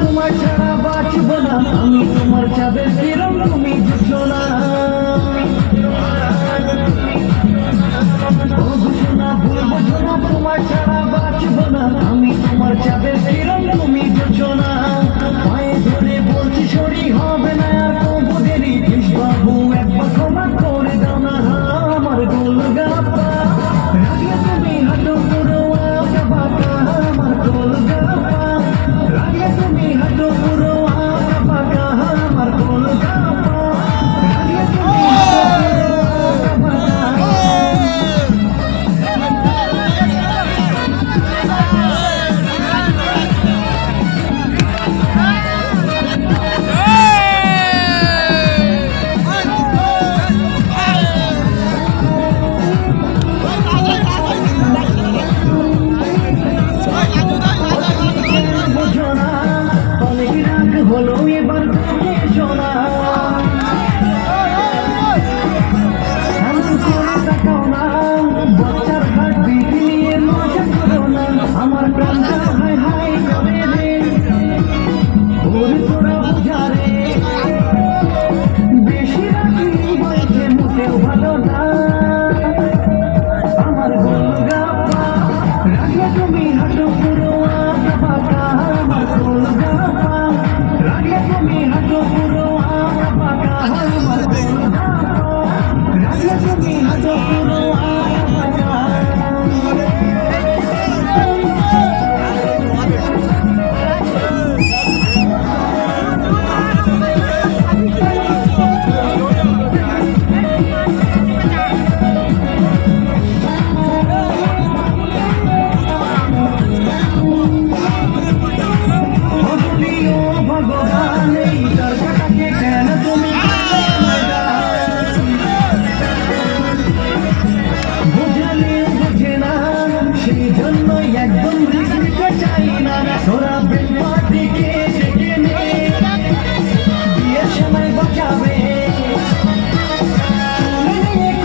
তোমার ছাড়া বাঁচব না আমি, তোমার চাঁদের কিরণ তুমি বুঝো না। বুঝো না তোমার ছাড়া বাঁচব না আমি, তোমার চাঁদের কিরণ তুমি বুঝো না। পায়ে ধরে বলছি সরি হবে না আর তবু দেরি, বাবু একবার ক্ষমা করে দাও না আমার গোলগাপ্পা। রাগলে তুমি হাঁটো পুরো আঁকা বাঁকা আমার গোলগাপ্পা, রাগলে তুমি হাঁটো পুরো আঁকা বাঁকা আমার গোলগাপ্পা, রাগলে তুমি হাঁটো পুরো আঁকা বাঁকা। হলো এবার শোনা তাকাও না, বাচ্চার হাট বিধি নিয়ে মজা করো না, আমার প্রাণটা হাই হাই করে রে ওরে তোরা বুঝা রে, বেশি রাখি হয়েছে মোটেও ভালো না আমার গোলগাপ্পা। রাগলে তুমি হাঁটো পুরো আঁকা বাঁকা আমার গোলগাপ্পা, রাগলে তুমি হাঁটো পুরো আঁকা বাঁকা আমার গোলগাপ্পা, রাগলে তুমি হাঁটো পুরো আঁকা বাঁকা। ভগবান এই দরজাটাকে কেন তুমি বুঝালে বুঝে না, সেই জন্যই একদম রিস্ক চাই না। তোরা বেলপাটিকে ডেকে নে বিয়ের সময় বাঁচাবে,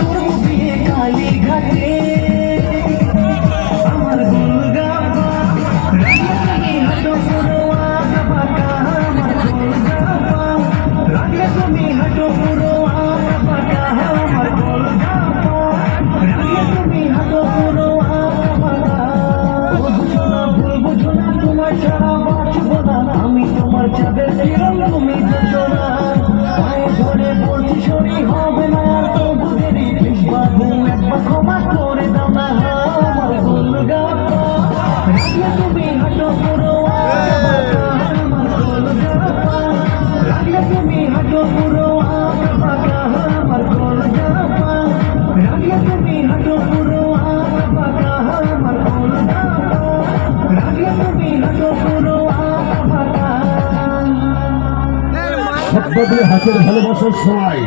করবো বিয়ে কালী ঘাটে আমার গোলগাপ্পা। রাগলে তুমি হাঁটো পুরো আঁকা বাঁকা আমার গোলগাপ্পা, রাগলে তুমি হাঁটো পুরো আঁকা বাঁকা আমার গোলগাপ্পা, রাগলে তুমি হাঁটো পুরো আঁকা বাঁকা। বুঝো না ভুল বুঝো না তোমার ছাড়া বাঁচব না আমি, তোমার চাঁদের কিরণ তুমি বুঝো না। পায়ে ধরে বলছি সরি হবে না আর তবু দেরি, বাবু একবার ক্ষমা করে দাও না আমার গোলগাপ্পা। রাগলে তুমি হাঁটো পুরো আঁকা বাঁকা আমার গোলগাপ্পা, রাগলে তুমি হাঁটো পুরো আঁকা বাঁকা আমার গোলগাপ্পা, রাগলে তুমি হাঁটো পুরো আঁকা বাঁকা আমার গোলগাপ্পা, রাগলে তুমি হাঁটো পুরো আঁকা বাঁকা। হাতের ভালোবাসার সবাই